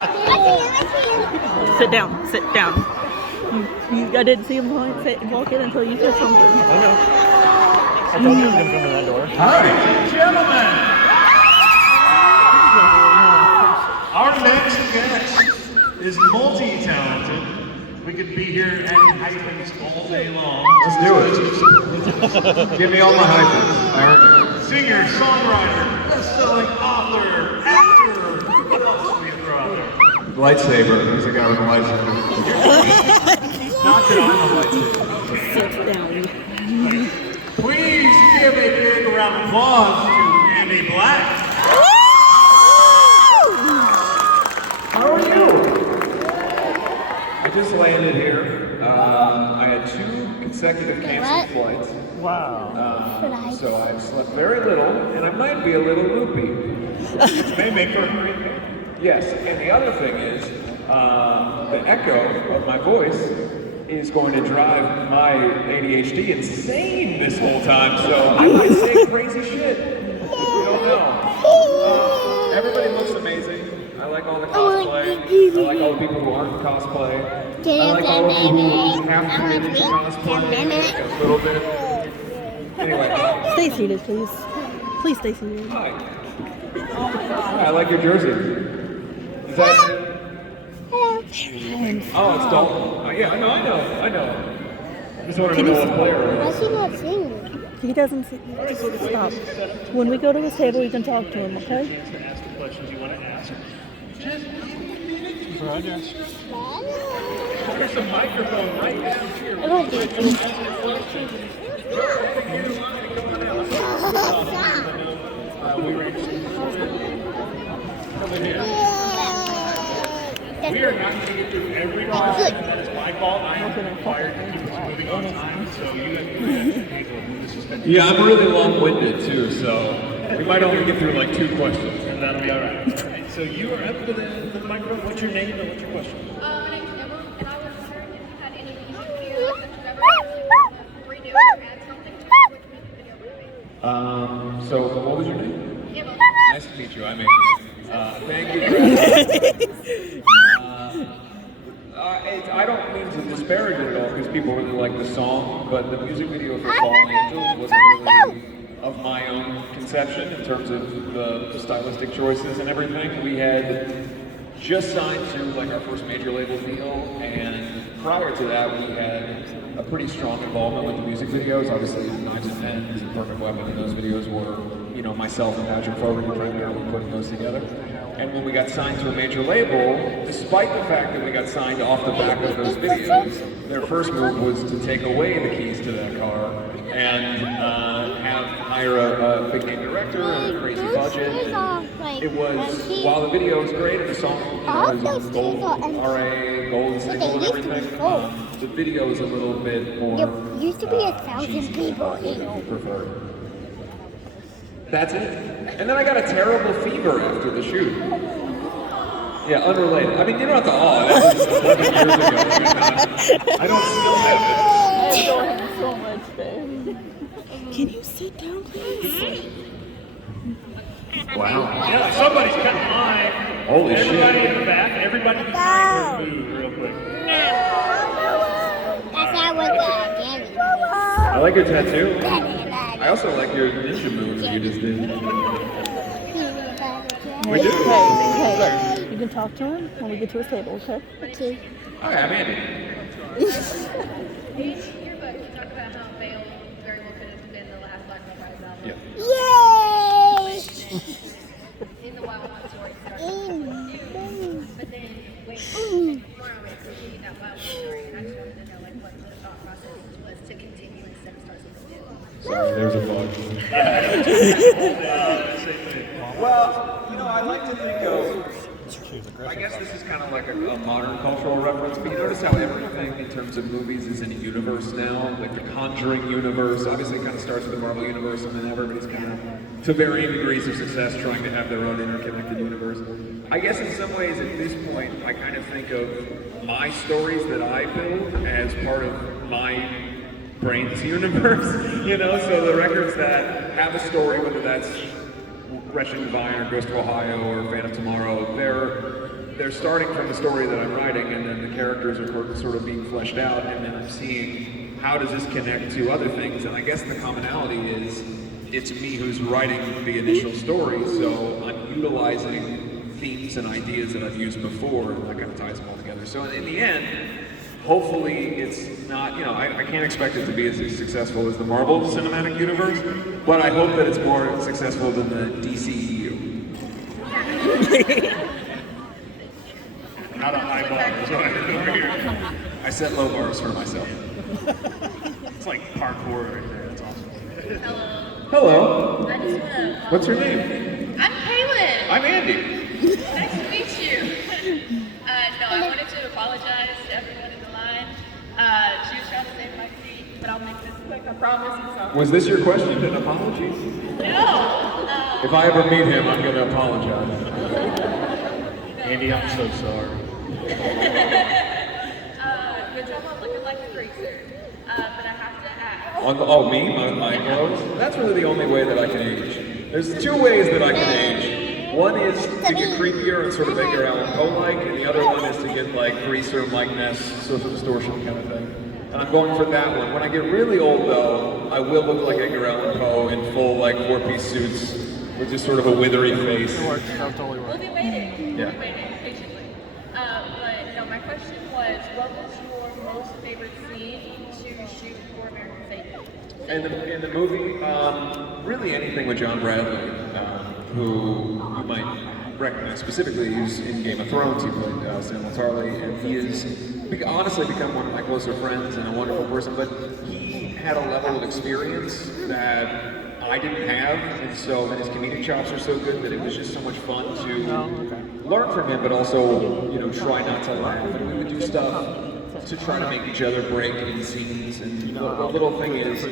Sit down. Sit down. I didn't see him walk in until you said something. I know. I told you I was going to come to that door. All right, gentlemen. Our next guest is multi-talented. We could be here adding hyphens all day long. Let's do it. Give me all my hyphens. I earned it. Singer, songwriter, best-selling author, actor. What else do we throw out there? Lightsaber. There's a guy with a lightsaber. Not that I'm a lightsaber. Sit down. Please give a big round of applause to Andy Black. How are you? I just landed here. I had 2 consecutive canceled flights. Wow. So I've slept very little, and I might be a little loopy. Which may make for a great thing. Yes, and the other thing is, the echo of my voice is going to drive my ADHD insane this whole time, so I might say crazy shit. We don't know. Everybody looks amazing. I like all the cosplay. I like all the people who aren't cosplay. I like all the people who have to finish cosplay a little bit. Anyway. Stay seated, please. Please stay seated. Hi. I like your jersey. Is that... Oh, it's Dalton. Yeah, I know. I just wanted to know what player it Why was. is he not singing? He doesn't see. Just stop. When we go to his table, you can talk to him, okay? Chance to ask the questions you want to ask. Just Roger. There's a microphone right down here. I want to do it. We were interested come in here. We are not going to get through every question. That is my fault. I am required to keep this moving on time. So you guys this has been. Yeah, I'm really long-winded too, so we might only get through like 2 questions. And that'll be all right. All right. So you are up to the microphone. What's your name and what's your question? My name's Emma, and I was wondering if you had any music videos that you've ever redo or add something to which music video would it be? So what was your name? Emma. Nice to meet you. I'm Andy. Thank you. I don't mean to disparage it at all because people really like the song, but the music video for Fallen Angels wasn't really of my own conception in terms of the stylistic choices and everything. We had just signed to like our first major label deal, and prior to that we had a pretty strong involvement with the music videos. Obviously, Knives and Pens and Perfect Weapon and those videos were, you know, myself and Patrick Fogarty primarily putting those together. And when we got signed to a major label, despite the fact that we got signed off the back of those videos, their first move was to take away the keys to that car and hire a big name director and a crazy budget. And it was, while the video was great and the song, you know, was gold, RA, gold single and everything, the video was a little bit more There used to be 1,000 people here. preferred. That's it. And then I got a terrible fever after the shoot. Yeah, unrelated. I mean, you don't have to that was 11 years ago. I don't still have it. I adore him so much, babe. Can you sit down, please? Wow. Yeah, somebody's cutting line. Holy shit. Everybody in the back, everybody be trying to move real quick. That's not what Gary did. I like your tattoo. I also like your ninja moves you just did. We do. Hey, you can talk to him when we get to his table, okay? Okay. Hi, I'm Andy. In your book, you talk about how Bale very well could have been the last Black Metal album. Yeah. Yay! In the Wild One story. But then, wait, tomorrow we appreciate that Wild One story, and I just wanted to know like what the thought process was to continue instead of starting with it. Sorry, there's a bug. Well, you know, I like to think of, I guess this is kind of like a modern cultural reference, but you notice how everything in terms of movies is in a universe now, like the Conjuring universe. Obviously it kind of starts with the Marvel universe, and then everybody's kind of, to varying degrees of success, trying to have their own interconnected universe. I guess in some ways at this point, I kind of think of my stories that I build as part of my brain's universe, you know, so the records that have a story, whether that's Wretched Divine or Ghost of Ohio or Phantom Tomorrow, they're starting from the story that I'm writing, and then the characters are sort of being fleshed out, and then I'm seeing how does this connect to other things, and I guess the commonality is it's me who's writing the initial story, so I'm utilizing themes and ideas that I've used before, and that kind of ties them all together. So in the end, hopefully it's not, I can't expect it to be as successful as the Marvel Cinematic Universe, but I hope that it's more successful than the DCEU. Not a high bar is what I did over here. I set low bars for myself. It's like parkour right there. That's awesome. Hello. I just want to. What's your name? I'm Kaylin. I'm Andy. Nice to meet you. No, I wanted to apologize to everyone in the line. She was trying to save my seat, but I'll make this quick, I promise. Was this your question, an apology? No. If I ever meet him, I'm going to apologize. Andy, I'm so sorry. Good job on looking like a greaser. But I have to ask. Me? My clothes? That's really the only way that I can age. There's two ways that I can age. One is to get creepier and sort of Edgar Allan Poe-like, and the other one is to get like greaser likeness, social distortion kind of thing. And I'm going for that one. When I get really old though, I will look like Edgar Allan Poe in full like four-piece suits with just sort of a withery face. We'll be waiting. Yeah. We'll be waiting patiently. But no, my question was, what was your most favorite scene to shoot for American Satan? In the movie, really anything with John Bradley, who you might recognize specifically. He's in Game of Thrones. He played Samuel Tarly, and he has honestly become one of my closer friends and a wonderful person. But he had a level of experience that I didn't have, and his comedic chops are so good that it was just so much fun to learn from him, but also, try not to laugh. And we would do stuff to try to make each other break in scenes. And the little thing is,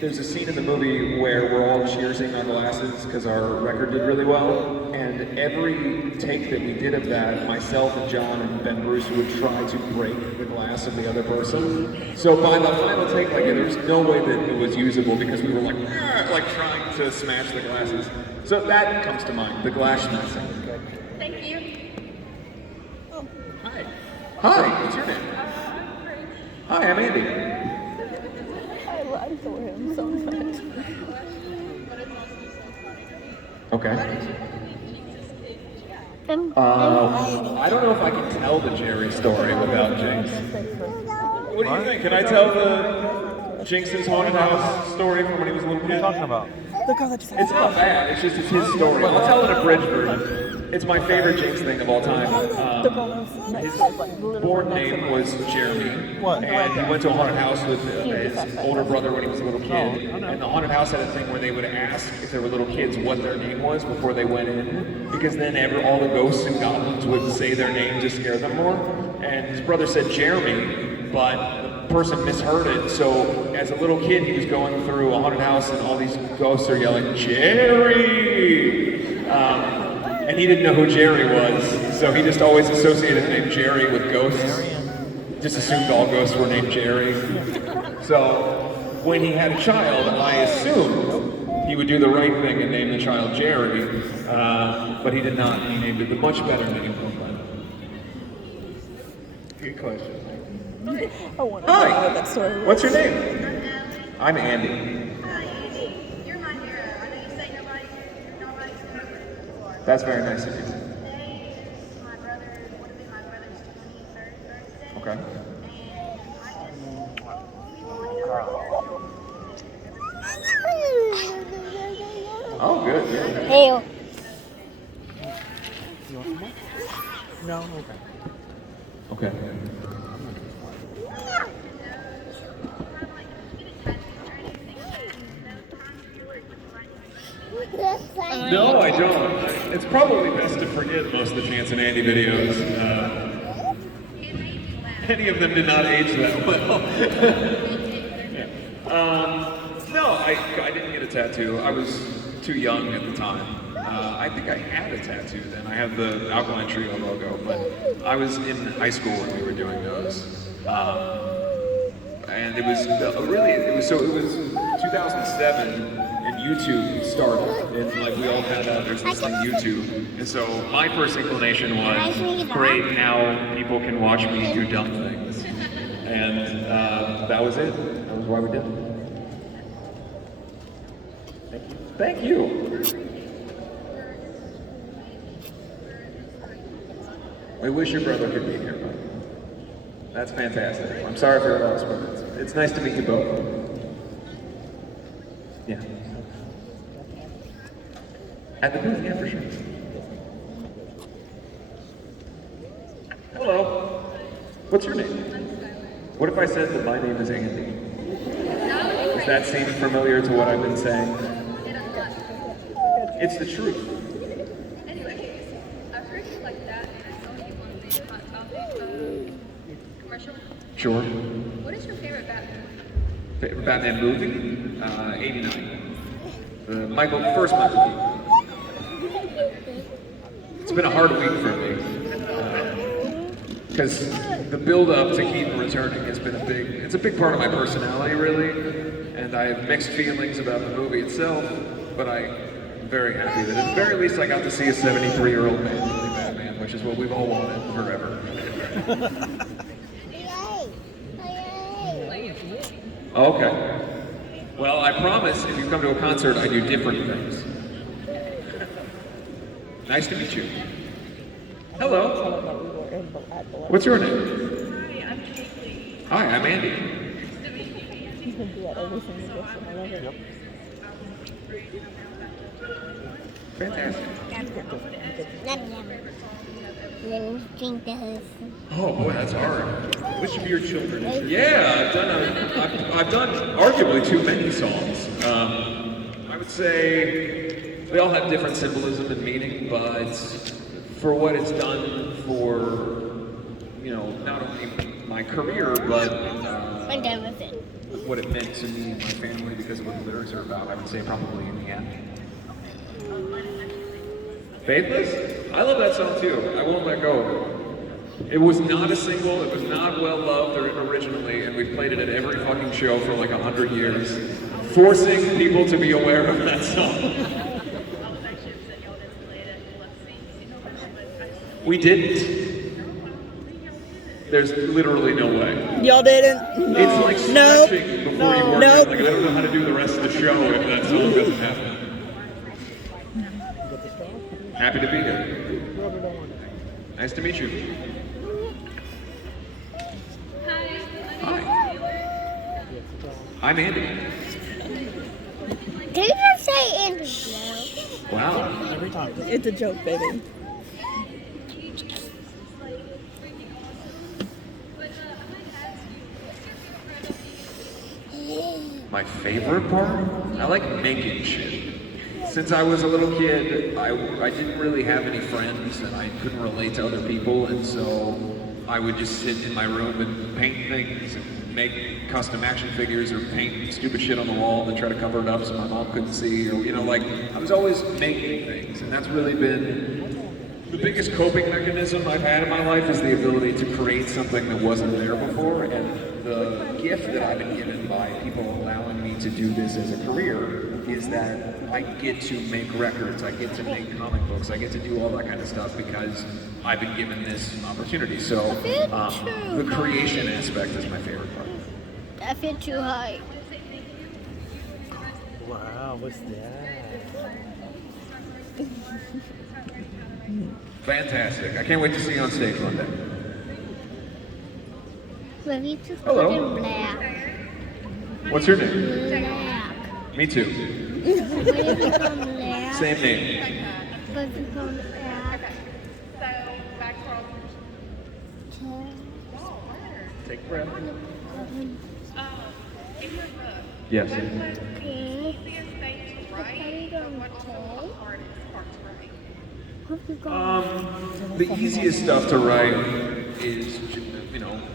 there's a scene in the movie where we're all cheersing our glasses because our record did really well. And every take that we did of that, myself and John and Ben Bruce would try to break the glass of the other person. So by the final take, there's no way that it was usable because we were like trying to smash the glasses. So that comes to mind, the glass smashing. Thank you. Hi, what's your name? Hi, I'm Andy. I lied for him so much. Okay. I don't know if I can tell the Jerry story without Jinx. What do you think? Can I tell the Jinx's haunted house story from when he was a little kid? What are you talking about? The girl that just It's not bad, it's just his story. I'll tell an abridged version. It's my favorite Jinx thing of all time. His born name was Jeremy, and he went to a haunted house with his older brother when he was a little kid. And the haunted house had a thing where they would ask if there were little kids what their name was before they went in, because then all the ghosts and goblins would say their name to scare them more. And his brother said Jeremy, but the person misheard it. So as a little kid, he was going through a haunted house, and all these ghosts are yelling Jerry. And he didn't know who Jerry was, so he just always associated the name Jerry with ghosts. Just assumed all ghosts were named Jerry. So when he had a child, I assumed he would do the right thing and name the child Jerry, but he did not. He named it the much better name. Good question. I want to know what that story was. What's your name? I'm Andy. Hi, Andy. You're my hero. I know you say nobody's heard before. That's very nice of you. Today is my brother's 23rd birthday. Okay. And I just Oh, good. Yeah. Hey. No, okay. Okay. No, I don't. It's probably best to forget most of the Chance and Andy videos. Any of them did not age that well. No, I didn't get a tattoo. I was too young at the time. I think I had a tattoo then. I have the Alkaline Trio logo, but I was in high school when we were doing those. And it was 2007 in YouTube started, and like we all had that, there's this thing YouTube. And so my first inclination was, great, now people can watch me do dumb things. And that was it. That was why we did it. Thank you. We wish your brother could be here, but that's fantastic. I'm sorry for your loss, but it's nice to meet you both. Yeah. At the booth, yeah, for sure. Hello. What's your name? What if I said that my name is Andy? Does that seem familiar to what I've been saying? It's the truth. Anyways, I've heard you like that, and I know you want to make a hot topic commercial. Sure. What is your favorite Batman movie? Favorite Batman movie? 89. The first Michael Keaton. It's been a hard week for me. Because the build-up to Keaton returning has been it's a big part of my personality, really. And I have mixed feelings about the movie itself, but I'm very happy that at the very least I got to see a 73-year-old man play Batman, which is what we've all wanted forever. Okay. Well, I promise if you come to a concert, I do different things. Nice to meet you. Hello. What's your name? Hi, I'm Kate. Hi, I'm Andy. He's been through that every single question. I love it. Yep. Fantastic. Let me drink this. Oh boy, that's hard. Which of your children? Yeah, I've done arguably too many songs. I would say they all have different symbolism and meaning, but for what it's done for, not only my career, but I'm done with it. what it meant to me and my family because of what the lyrics are about, I would say probably in the end. Faithless? I love that song too. I won't let go of it. It was not a single, it was not well loved originally, and we've played it at every fucking show for like 100 years, forcing people to be aware of that song. We didn't. There's literally no way. Y'all didn't? It's like stretching before you work Nope. it. Like I don't know how to do the rest of the show if that song doesn't happen. Happy to be here. Nice to meet you. Hi. I'm Andy. Did you just say Andrew? Wow. It's a joke, baby. My favorite part? I like making shit. Since I was a little kid, I didn't really have any friends and I couldn't relate to other people, and so I would just sit in my room and paint things and make custom action figures or paint stupid shit on the wall and try to cover it up so my mom couldn't see, or I was always making things, and that's really been the biggest coping mechanism I've had in my life is the ability to create something that wasn't there before, and the gift that I've been given by people allowing me to do this as a career is that I get to make records, I get to make comic books, I get to do all that kind of stuff because I've been given this opportunity. So the creation aspect is my favorite part. I feel too high. Wow, what's that? Fantastic. I can't wait to see you on stage one day. Love you just Hello. put in black. What's your name? Black. Me too. What if you come black? Same name. What if you come black? So, back to our Take a breath. in your book, Yes. Okay. easiest thing to write, but what also the hardest part to write? What if you come The easiest stuff to write is,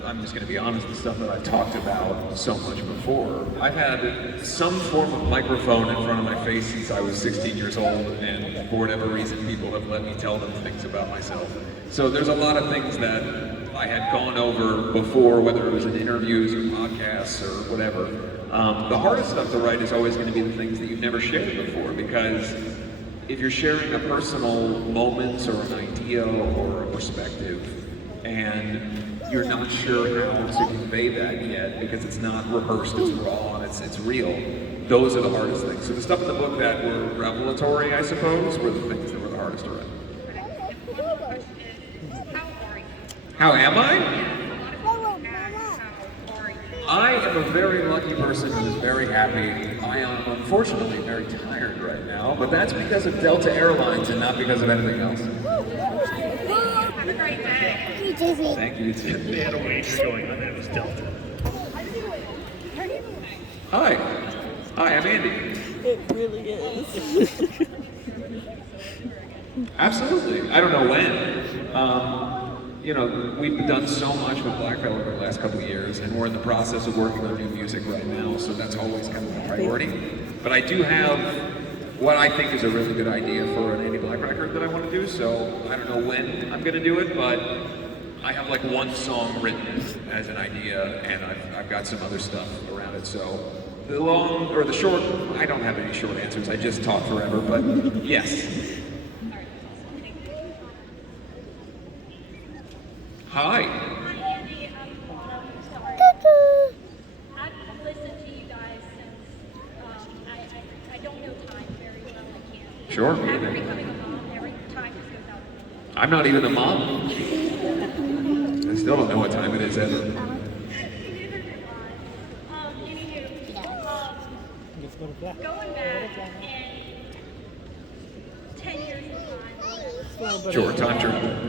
I'm just going to be honest, the stuff that I've talked about so much before. I've had some form of microphone in front of my face since I was 16 years old, and for whatever reason, people have let me tell them things about myself. So there's a lot of things that I had gone over before, whether it was in interviews or podcasts or whatever. The hardest stuff to write is always going to be the things that you've never shared before, because if you're sharing a personal moment or an idea or a perspective, and you're not sure how to convey that yet because it's not rehearsed, it's raw, and it's real, those are the hardest things. So the stuff in the book that were revelatory, I suppose, were the things that were the hardest to write. How am I? I am a very lucky person who is very happy. I am unfortunately very tired right now, but that's because of Delta Airlines and not because of anything else. Have a great day. Thank you. They had a wager going on that it was Delta. Hi. Hi, I'm Andy. It really is. Absolutely. I don't know when. You know, we've done so much with Blackfellow over the last couple of years, and we're in the process of working on new music right now, so that's always kind of a priority. But I do have what I think is a really good idea for an Andy Black record that I want to do, so I don't know when I'm going to do it, but I have like one song written as an idea, and I've got some other stuff around it, so the long, or the short, I don't have any short answers, I just talk forever, but yes. Hi. Hi, Andy. I'm sorry. I've listened to you guys since I don't know time very well. I can't. Sure. After becoming a mom, every time just goes out. I'm not even a mom. I still don't know what time it is ever. Anywho, going back and 10 years of time. Sure, time travel.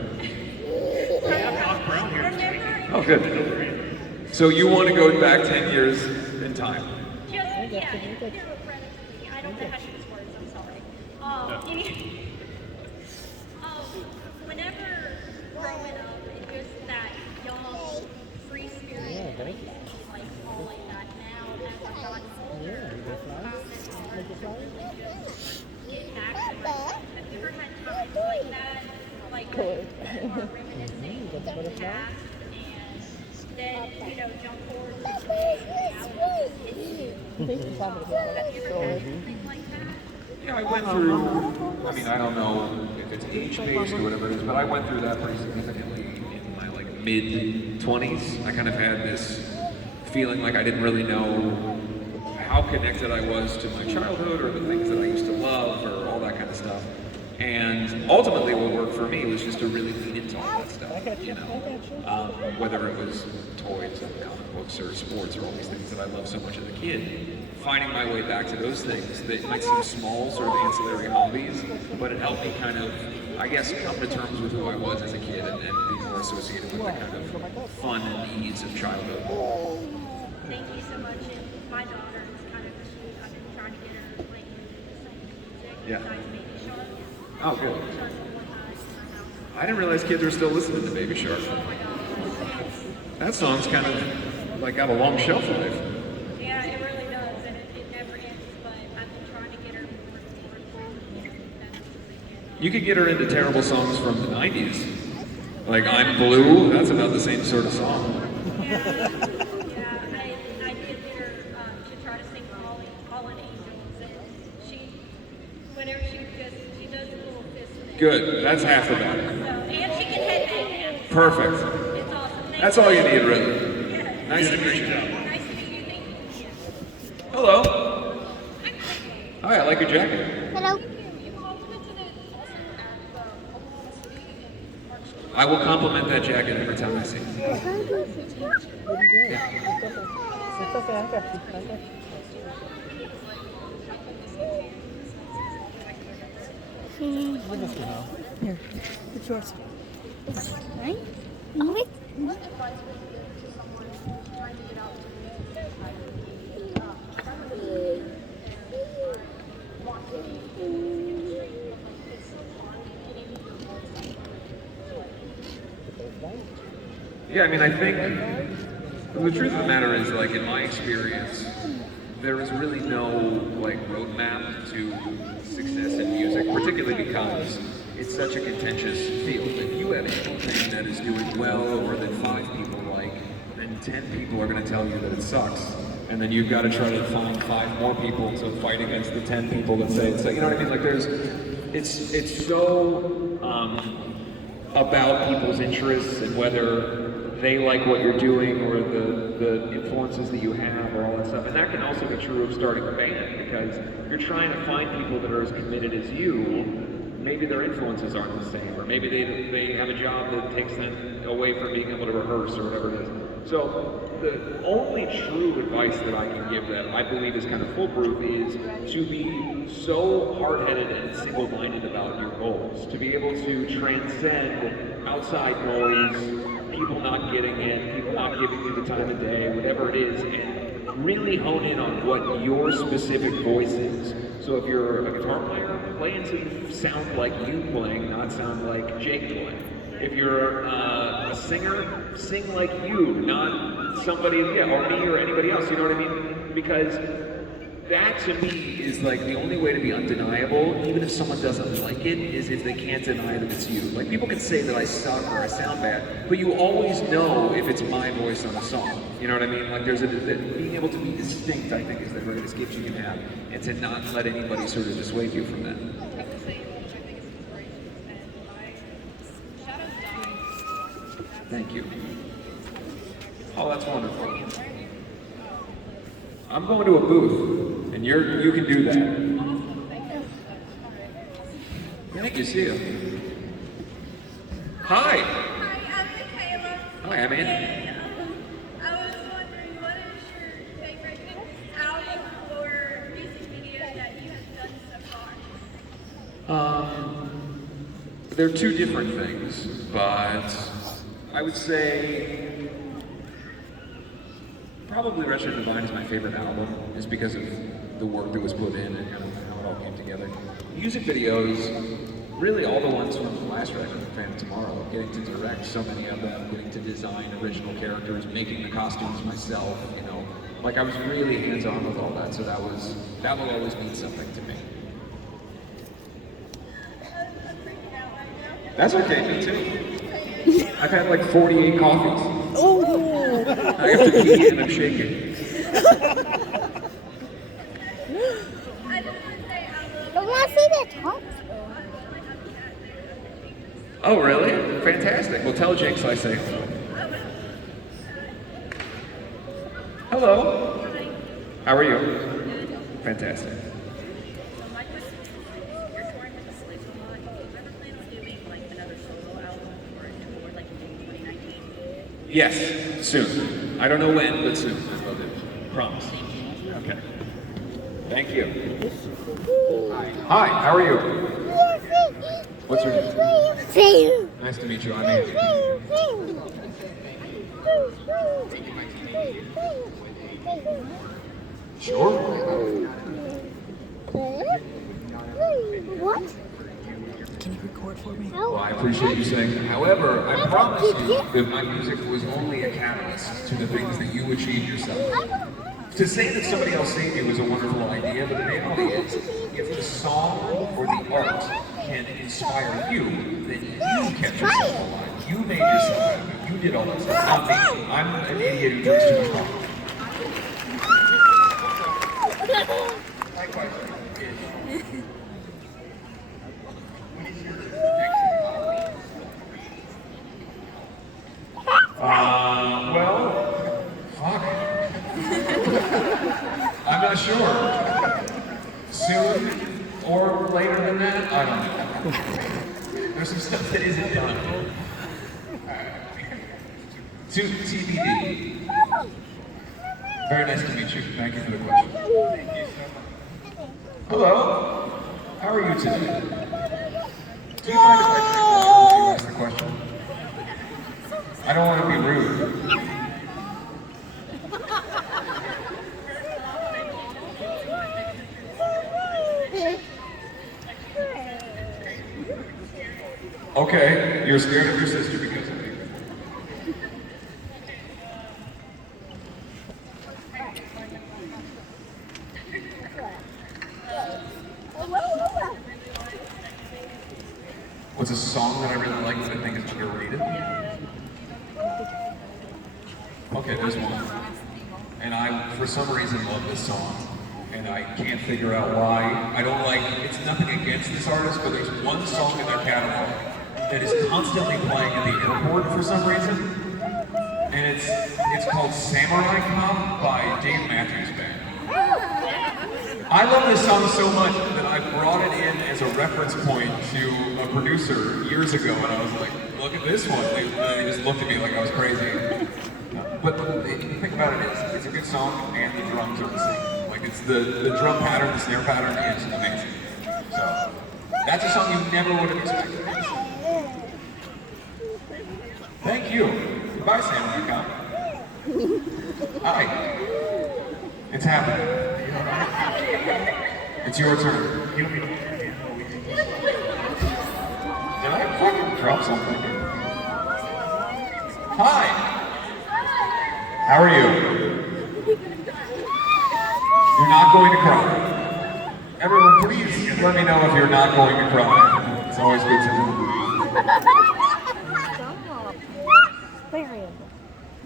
Doc Brown here tonight. Oh, good. So you want to go back 10 years in time? Just, yeah, theoretically. I don't know how to use words, I'm sorry. Whenever growing up, it just that young, free spirit, like all like that now, as I've gotten older, I've really just get back to myself. Have you ever had times like that, like or reminiscing of the past, and then, you know, jump forward to today, and reality hits you? Have you ever had something like that? Yeah, I went through, I mean, I don't know if it's age-based or whatever it is, but I went through that pretty significantly in my like mid-20s. I kind of had this feeling like I didn't really know how connected I was to my childhood or the things that I used to love or all that kind of stuff. And ultimately what worked for me was just to really lean into all that stuff, you know, whether it was toys and comic books or sports or all these things that I loved so much as a kid. Finding my way back to those things that might seem small, sort of ancillary hobbies, but it helped me kind of, I guess, come to terms with who I was as a kid and be more associated with the kind of fun and ease of childhood. Thank you so much. And my daughter is kind of cute. I've been trying to get her like music. Yeah. Besides Baby Shark. Oh, good. Shark one time in my house. I didn't realize kids were still listening to Baby Shark. Oh my God. That song's kind of like got a long shelf life. Yeah, it really does, and it never ends. But I've been trying to get her more. You could get her into terrible songs from the 90s. Like I'm Blue, that's about the same sort of song. Yeah, I did get her to try to sing Fallen Angels, and whenever she does a little fist thing. Good, that's half the battle. So, and she can headbang. Perfect. It's awesome. That's all you need, really. Yeah. Nice to meet you. Nice to meet you. Thank you. Hello. Hi, I like your jacket. Hello. I will compliment that jacket every time I see it. Here, it's yours. Right? Okay. Yeah, I mean, I think the truth of the matter is, like, in my experience, there is really no, like, roadmap to success in music, particularly because it's such a contentious field. If you have anything that is is doing well or that 5 people like, then 10 people are going to tell you that it sucks. And then you've got to try to find 5 more people to fight against the 10 people that say it's, you know what I mean? Like it's so about people's interests and whether they like what you're doing or the influences that you have or all that stuff. And that can also be true of starting a band, because you're trying to find people that are as committed as you. Maybe their influences aren't the same, or maybe they have a job that takes them away from being able to rehearse or whatever it is. So the only true advice that I can give that I believe is kind of foolproof is to be so hard-headed and single-minded about your goals, to be able to transcend outside noise, people not getting in, people not giving you the time of day, whatever it is, and really hone in on what your specific voice is. So if you're a guitar player, play until you sound like you playing, not sound like Jake playing. If you're a singer, sing like you, not somebody, or me or anybody else, you know what I mean? Because that to me is like the only way to be undeniable, even if someone doesn't like it, is if they can't deny that it's you. Like people can say that I suck or I sound bad, but you always know if it's my voice on a song. You know what I mean? Like being able to be distinct, I think, is the greatest gift you can have, and to not let anybody sort of dissuade you from that. Thank you. Oh, that's wonderful. I'm going to a booth, and you can do that. Thank you, see you. Hi. Hi, I'm Michaela. Hi, I'm Andy. And, I was wondering, what is your favorite album or music video that you have done so far? They're 2 different things, but I would say probably Wretched and Divine is my favorite album, is because of the work that was put in and kind of how it all came together. Music videos, really all the ones from the last record, Fan of Tomorrow, getting to direct so many of them, getting to design original characters, making the costumes myself, you know. Like I was really hands-on with all that, so that will always mean something to me. That's okay, me too. I've had like 48 coffees. Oh! I have to pee and I'm shaking. I want to see the top. Oh, really? Fantastic. Well, tell Jinx I say hello. Hello. How are you? Fantastic. So my question is, you're touring with the Slaves a lot. Do you ever plan on doing like another solo album or a tour like you did in 2019? Yes, soon. I don't know when, but soon. I love it. Promise. Okay. Thank you. Hi, how are you? What's your name? Nice to meet you. I'm Andy. Sure. What? Can you record for me? Well, I appreciate you saying that. However, I promise you that my music was only a catalyst to the things that you achieved yourself. To say that somebody else saved you is a wonderful idea, but the reality is, if the song or the art can inspire you, then you kept yourself alive. You made yourself happy. You did all that stuff, not me. I'm an idiot who drinks too much coffee. My question is, what is your well, fuck. I'm not sure. Soon or later than that, I don't know. There's some stuff that isn't done. To TBD. Very nice to meet you. Thank you for the question. Hello. How are you today? Do you mind if I drink water when you ask the question? I don't want to be rude. Okay, you're scared of your sister because of me. What's a song that I really like that I think is underrated? Okay, there's one. And I, for some reason, love this song. And I can't figure out why. I don't like, it's nothing against this artist, but there's one song in their catalog that is constantly playing at the airport for some reason. And it's called Samurai Cop by Dave Matthews Band. I love this song so much that I brought it in as a reference point to a producer years ago, and I was like, look at this one. They just looked at me like I was crazy. But the thing about it is, it's a good song, and the drums are the same. Like, it's the drum pattern, the snare pattern is amazing. So, that's a song you never would have expected. Thank you. Goodbye, Samurai Cop. Hi. It's happening. It's your turn. Did I fucking drop something? Hi. How are you? You're not going to cry. Everyone, please let me know if you're not going to cry. It's always good to know.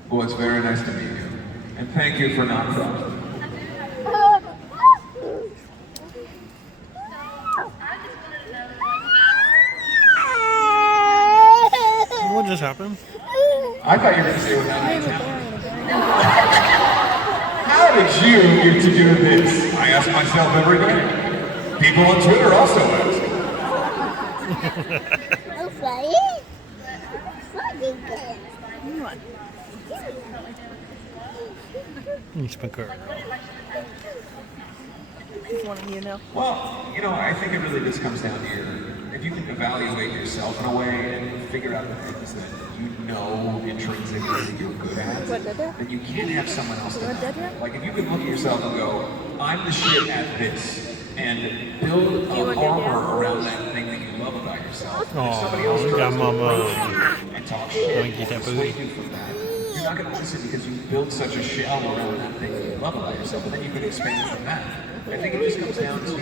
Well, it's very nice to meet you. And thank you for not crying. What just happened? I thought you were going to say without any talent. How did you get to do this? I ask myself every day. People on Twitter also ask. I'm funny. Just wanting you to know. Well, you know, I think it really just comes down to if you can evaluate yourself in a way and figure out the things that you know intrinsically that you're good at, then you can't have someone else do that. Like, if you can look at yourself and go, I'm the shit at this, and build an armor around that thing that you love about yourself. If somebody else tries to approach you and talk shit and dissuade you from that, you're not going to listen because you built such a shell around that thing that you love about yourself, and then you can expand from that. I think it just comes down to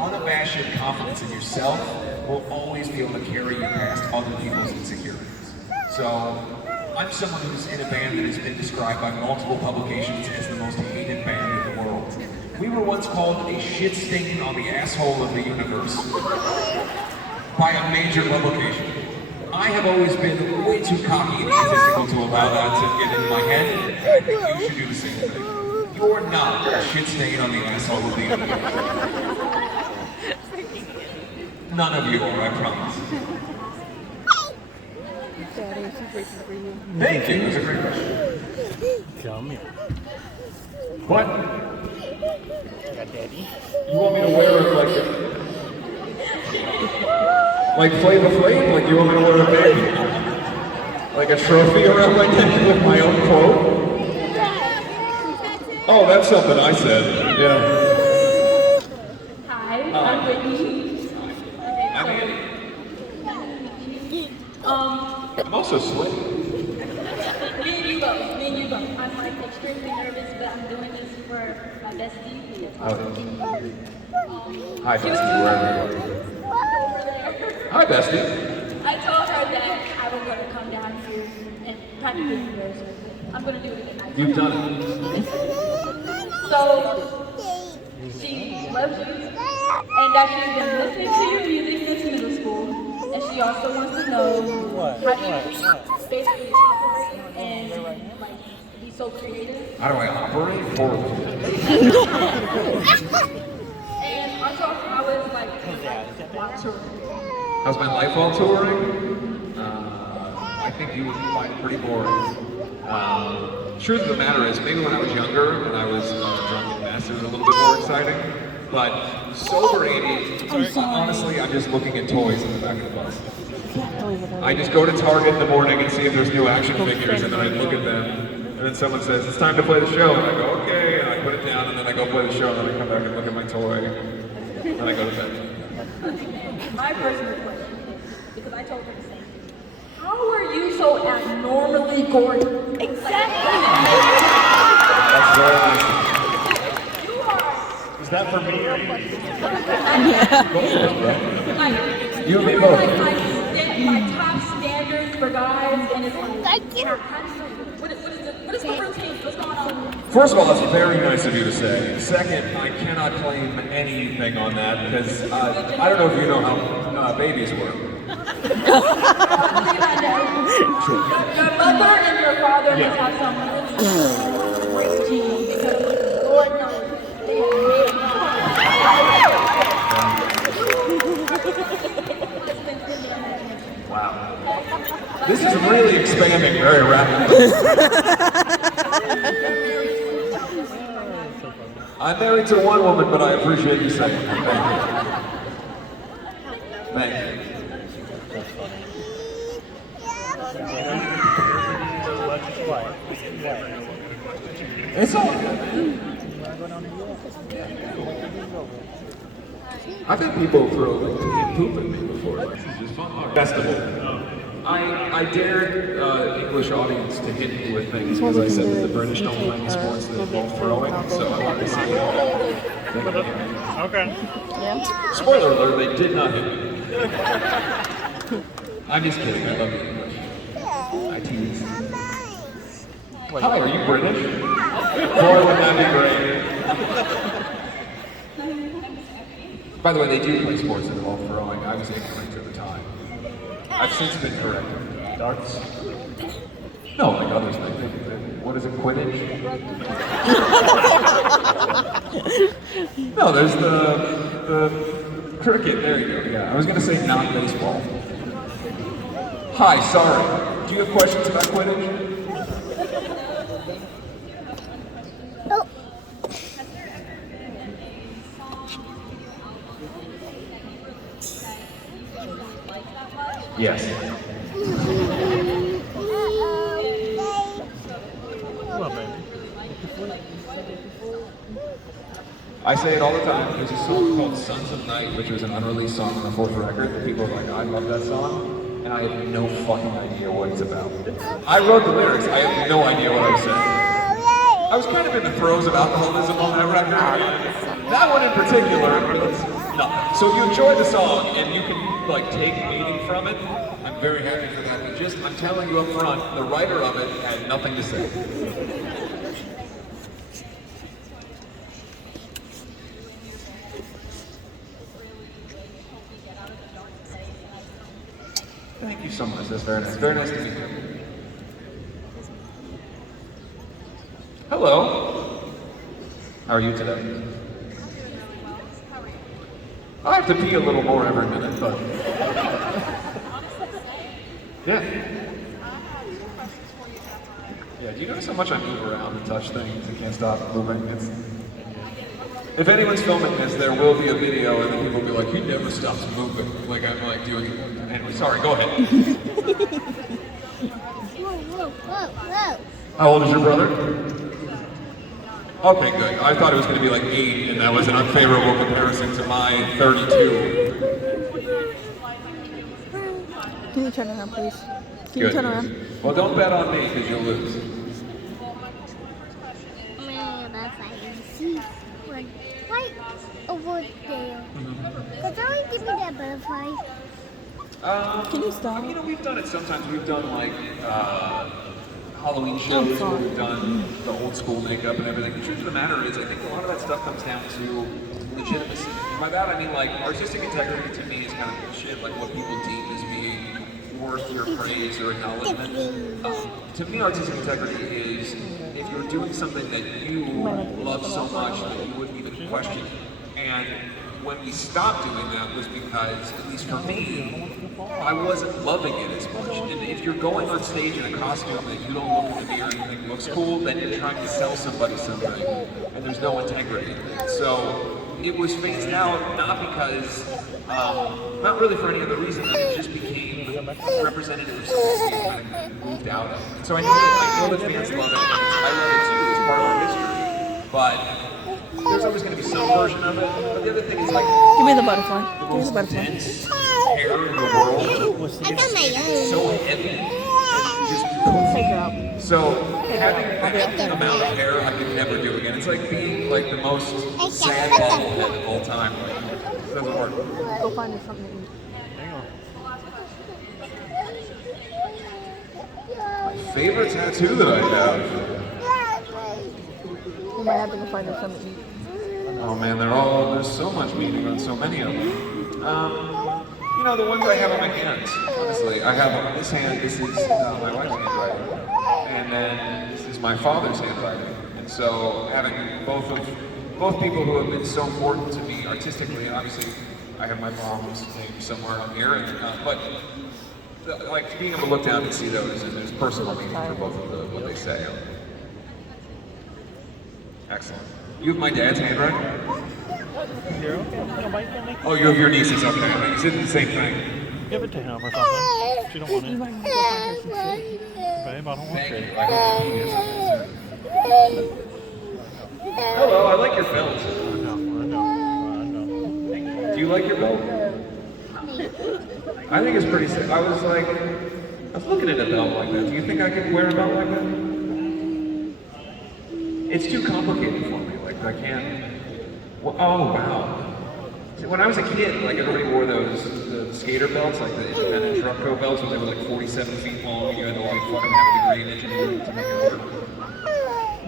unabashed confidence in yourself will always be able to carry you past other people's insecurities. So, I'm someone who's in a band that has been described by multiple publications as the most hated band in the world. We were once called a shit stain on the asshole of the universe by a major publication. I have always been way too cocky and egotistical to allow that to get into my head, and I think you should do the same thing. You're not a shit stain on the asshole of the universe. None of you are, I promise. Thank you, it was a great question. Come here. What? Got daddy. You want me to wear it like Flavor Flav? Like you want me to wear a baby? Like a trophy around my neck with my own quote? Oh, that's something I said. Yeah. Hi, I'm Whitney. I'm Andy. I'm also sweaty. Me and you both. I'm like extremely nervous, but I'm doing this for my bestie. Hi, bestie, wherever you are. Hi, bestie. I told her that I was going to come down here and practice the verse. I'm going to do it again. You've done it. So, she loves you, and that she's been listening to your music since middle school, and she also wants to know how do you basically operate and like be so creative. How do I operate? Horribly. And also, how is like while touring? How's my life while touring? I think you would find it pretty boring. Truth of the matter is, maybe when I was younger and I was drunk and mess, it was a little bit more exciting. But sober 80, honestly, I'm just looking at toys in the back of the bus. I just go to Target in the morning and see if there's new action figures, and then I look at them, and then someone says, it's time to play the show, and I go, okay, and I put it down, and then I go play the show, and then I come back and look at my toy, and I go to bed. My personal question, because I told her the same thing. How are you so abnormally gorgeous? Exactly. That's very nice. You are. Is that for me or you? You and me You're both. like my top standards for guys, and it's like, Thank you. what is it? What is the routine? What's going on? First of all, that's very nice of you to say. Second, I cannot claim anything on that because I don't know if you know how babies work. Your mother and your father must have some really great genes because Lord knows they are made Wow. This is really expanding very rapidly. I'm married to one woman, but I appreciate you saying it. Thank you. It's all good. I've had people throw like pee and poop at me before. This is just fun. Festival. I dared English audience to hit me with things because I said that the British don't play any sports that involve throwing, so I wanted to see it. Okay. Yeah. Spoiler alert, they did not hit me. I'm just kidding, I love the English. I tease. Hi, are you British? Boy, would that be great. By the way, they do play sports that involve throwing. I was ignorant at the time. I've since been corrected. Darts? No, like others think. What is it, Quidditch? No, there's the cricket. There you go. Yeah, I was gonna say not baseball. Hi, sorry. Do you have questions about Quidditch? Oh. Yes. I say it all the time. There's a song called Sons of Night, which was an unreleased song on the fourth record. And people are like, I love that song. And I have no fucking idea what it's about. I wrote the lyrics. I have no idea what I'm saying. I was kind of in the throes of alcoholism on that record. That one in particular, it's nothing. So if you enjoy the song and you can like take meaning from it, I'm very happy for that. But just, I'm telling you up front, the writer of it had nothing to say. Thank you so much. That's very nice. Very nice to meet you. Hello. How are you today? I have to pee a little more every minute, but yeah. Yeah. Do you notice how much I move around and touch things and can't stop moving? If anyone's filming this, there will be a video, and then people will be like, "He never stops moving." Like I'm like doing. Anyway, sorry. Go ahead. Whoa. How old is your brother? Okay, good. I thought it was going to be like 8, and that was an unfavorable comparison to my 32. Can you turn around, please? Can you Good. turn around? Well, don't bet on me, because you'll lose. Right over there. Could someone give me that butterfly? Can you stop? You know, we've done it sometimes. We've done like Halloween shows where we've done the old school makeup and everything. The truth of the matter is, I think a lot of that stuff comes down to legitimacy. By that I mean like artistic integrity to me is kind of bullshit, like what people deem as being worth your praise or acknowledgement. To me, artistic integrity is if you're doing something that you love so much that you wouldn't even question. And when we stopped doing that was because, at least for me, I wasn't loving it as much. And if you're going on stage in a costume that you don't look in the mirror and you think looks cool, then you're trying to sell somebody something, and there's no integrity in it. So it was phased out, not because, not really for any other reason, than it just became representative of something that kind of moved out of. And so I know that fans love it, I love it too, it's part of our history, but there's always going to be some version of it. But the other thing is like, Give me the butterfly. Give me the butterfly. dense hair in the world. It's so heavy. Just Take her out. so having that amount of hair, I could never do again. It's like being like the most sad bobblehead of all time. Like, it doesn't work. Go find her something to eat. My favorite tattoo that I have. We might have to go find her something to eat. Oh man, there's so much meaning on so many of them. You know, the ones I have on my hands, honestly. I have on this hand, this is my wife's handwriting. And then this is my father's handwriting. And so having both people who have been so important to me artistically, and obviously I have my mom's name somewhere on here, but like being able to look down and see those, and there's personal meaning for both of what they say. Excellent. You have my dad's handwriting? Oh, you have your niece's, okay. Is it the same thing? Give it to him or something. If you don't want it. Babe, I don't want Thank it. you. I hope he is. Hello, I like your belt. I know. Do you like your belt? I think it's pretty sick. I was looking at a belt like that. Do you think I could wear a belt like that? It's too complicated for me. Like, I can't. Well, oh, wow. See, when I was a kid, like, everybody wore the skater belts, like the independent Trucko belts, when they were like 47 feet long, and you had to like fucking have a degree in engineering to make it work.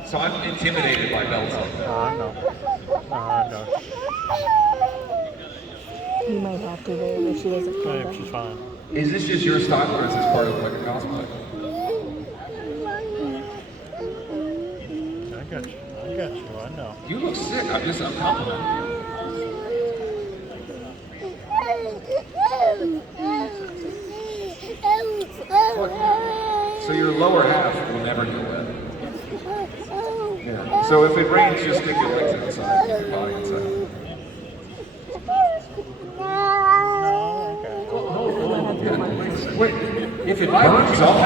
So I'm intimidated by belts like that. I know. You might have to there if she doesn't come Babe, back. she's fine. Is this just your style, or is this part of like a cosplay? I got you. I know. You look sick. I'm complimenting you. So your lower half will never get wet. Yeah. So if it rains, just stick your legs inside, your body inside. Yeah. Wait, if it burns off.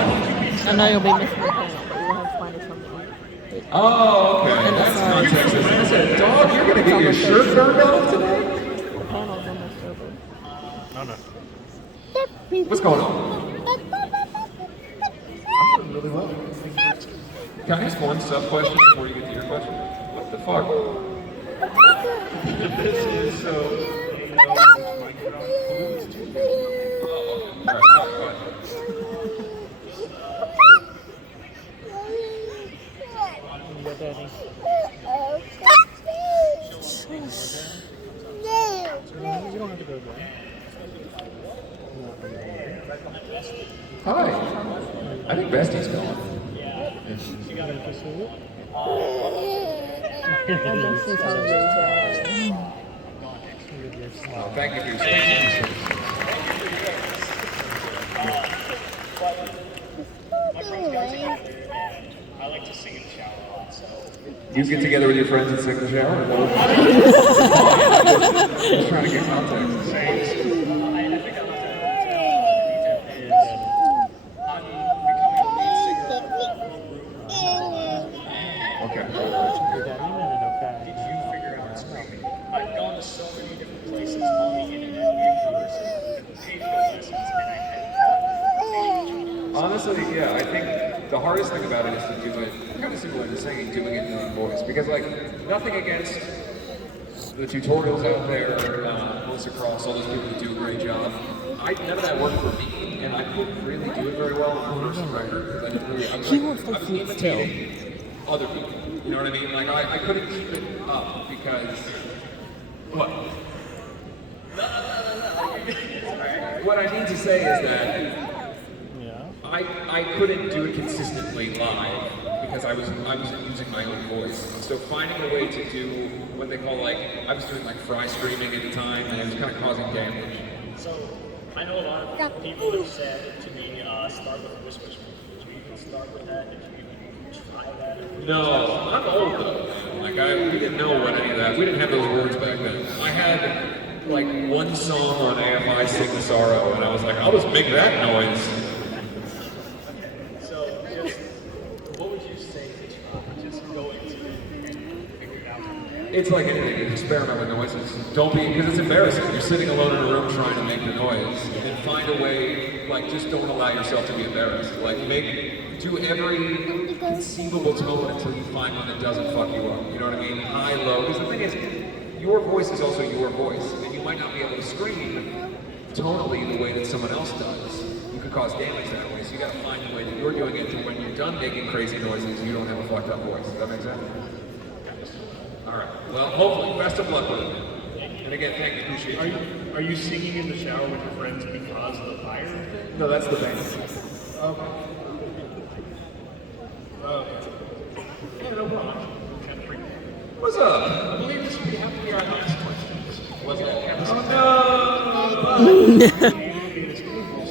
I know you'll be missing the panel, but we'll have to find her something to eat. Oh, okay. That's context. I said, dog, you're gonna get your shirt burned off today? The panel's almost over. No. What's going on? I'm doing really well. Can I ask one sub-question before you get to your question? What the fuck? This is so... Alright, sorry, go ahead. You don't have to go there. Hi. I think Bestie's gone. I guess she's hungry. Oh, thank you for your space. I like to sing in the shower a lot, so. You get together with your friends and sing in the shower? Just trying to get context. I think I left it is I'm becoming a lead singer of a group. Okay. Did you figure out screaming? I've gone to so many different places on the internet, paid for lessons, and I had Honestly, yeah, I think the hardest thing about it is to do it, kind of similar to singing, doing it in your own voice. Because, like, nothing against the tutorials out there, Melissa Cross, all those people who do a great job. None of that worked for me, and I couldn't really do it very well on the first record, because I didn't really, I was imitating other people. You know what I mean? Like, I couldn't keep it up, because, what? What I mean to say is that I couldn't do it consistently live because I was using my own voice. So finding a way to do what they call I was doing fry streaming at the time, and it was kind of causing damage. So, I know a lot of people have said to me, start with whispers. Did you even start with that? Did you even try that? No, I'm old though. We didn't know what any of that. We didn't have those words back then. I had one song on AFI, Sing the Sorrow, and I was like, I'll just make that noise. What would you say to just go into it and figure it out? It's like anything, experiment with noises. Don't be, because it's embarrassing. You're sitting alone in a room trying to make the noise, and find a way, just don't allow yourself to be embarrassed. Do every conceivable tone until you find one that doesn't fuck you up. You know what I mean? High, low. Because the thing is, your voice is also your voice, and you might not be able to scream tonally the way that someone else does. You could cause damage that way, so you gotta find a way that you're doing it to when you're done making crazy noises, you don't have a fucked up voice. Does that make sense? All right. Well, hopefully, best of luck with it. And again, thank you. Appreciate you. Are you singing in the shower with your friends because of the fire? No, that's the band. Okay. Okay. Yeah, no problem. What's up? I believe this would have to be our last question. Was it? Oh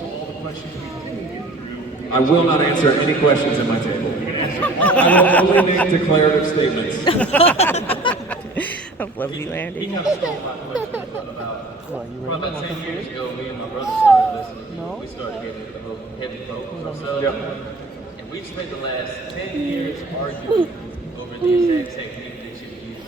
All the questions we didn't get through. no! I will not answer any questions at my table. I will only make declarative statements. I love you, Andy. He kind of stole my question about, about 10 years ago, me and my brother started listening. No. We started getting into the whole heavy vocals ourselves. Yep. And we've spent the last 10 years arguing over the exact technique that you use.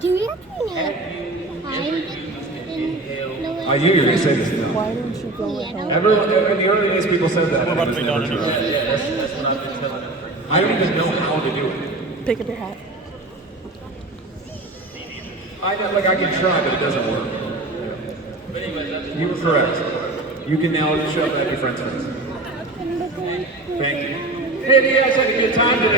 Do you have to Have you ever used an inhale? I knew you were going to say this now. Why don't you go with him? Everyone, in the early days, people said that. We're about to be done anyway. Yeah, that's what I've been telling them. I don't even know how to do it. Pick up your hat. I can try, but it doesn't work. But anyway, that's You were correct. You can now shove that at your friend's face. Thank you. Hey, you guys had a good time today.